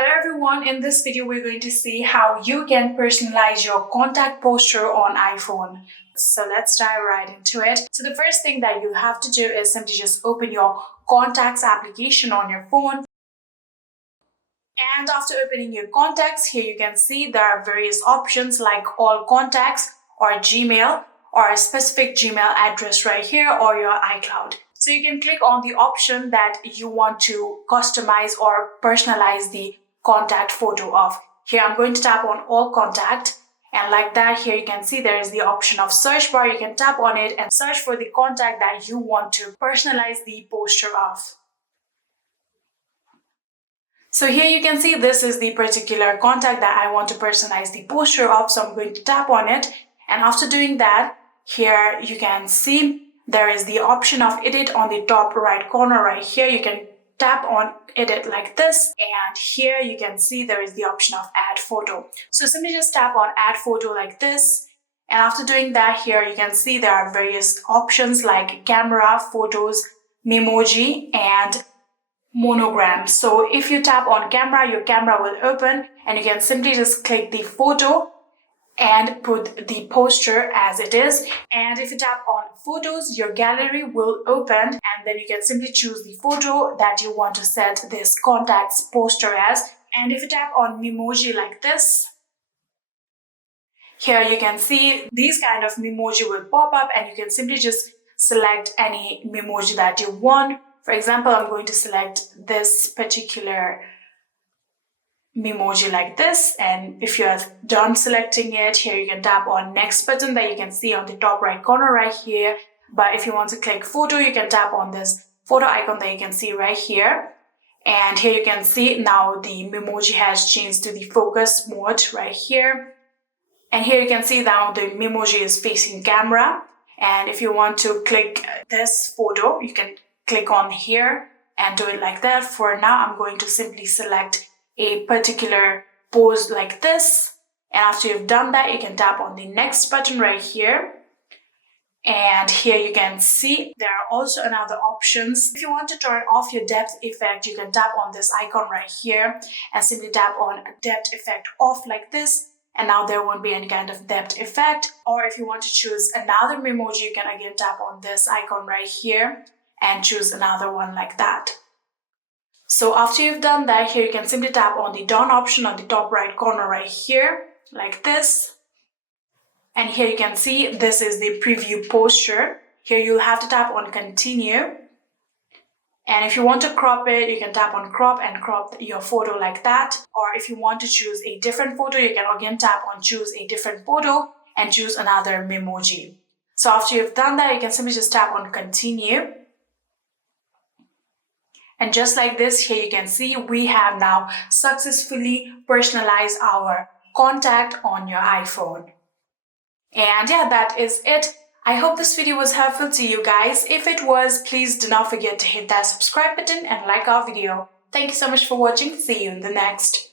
Hello everyone, in this video we're going to see how you can personalize your contact poster on iPhone. So let's dive right into it. So the first thing that you have to do is simply just open your contacts application on your phone. And after opening your contacts, here you can see there are various options like all contacts or Gmail or a specific Gmail address right here or your iCloud. So you can click on the option that you want to customize or personalize the contact photo of. Here I'm going to tap on all contact, and like that here you can see there is the option of search bar. You can tap on it and search for the contact that you want to personalize the poster of. So here you can see this is the particular contact that I want to personalize the poster of. So I'm going to tap on it, and after doing that, here you can see there is the option of edit on the top right corner right here. You can tap on edit like this, and here you can see there is the option of add photo. So simply just tap on add photo like this, and after doing that here you can see there are various options like camera, photos, Memoji and monogram. So if you tap on camera, your camera will open and you can simply just click the photo and put the poster as it is. And if you tap on photos, your gallery will open, and then you can simply choose the photo that you want to set this contact's poster as. And if you tap on Memoji like this, here you can see these kind of Memoji will pop up, and you can simply just select any Memoji that you want. For example, I'm going to select this particular Memoji like this, and if you are done selecting it, here you can tap on next button that you can see on the top right corner right here. But if you want to click photo, you can tap on this photo icon that you can see right here, and here you can see now the Memoji has changed to the focus mode right here, and here you can see now the Memoji is facing camera. And if you want to click this photo, you can click on here and do it like that. For now, I'm going to simply select a particular pose like this, and after you've done that, you can tap on the next button right here, and here you can see there are also another options. If you want to turn off your depth effect, you can tap on this icon right here and simply tap on depth effect off like this, and now there won't be any kind of depth effect. Or if you want to choose another Memoji, you can again tap on this icon right here and choose another one like that. So after you've done that, here you can simply tap on the done option on the top right corner right here, like this. And here you can see this is the preview poster. Here you'll have to tap on continue. And if you want to crop it, you can tap on crop and crop your photo like that. Or if you want to choose a different photo, you can again tap on choose a different photo and choose another Memoji. So after you've done that, you can simply just tap on continue. And just like this, here you can see we have now successfully personalized our contact on your iPhone. And yeah, that is it. I hope this video was helpful to you guys. If it was, please do not forget to hit that subscribe button and like our video. Thank you so much for watching. See you in the next.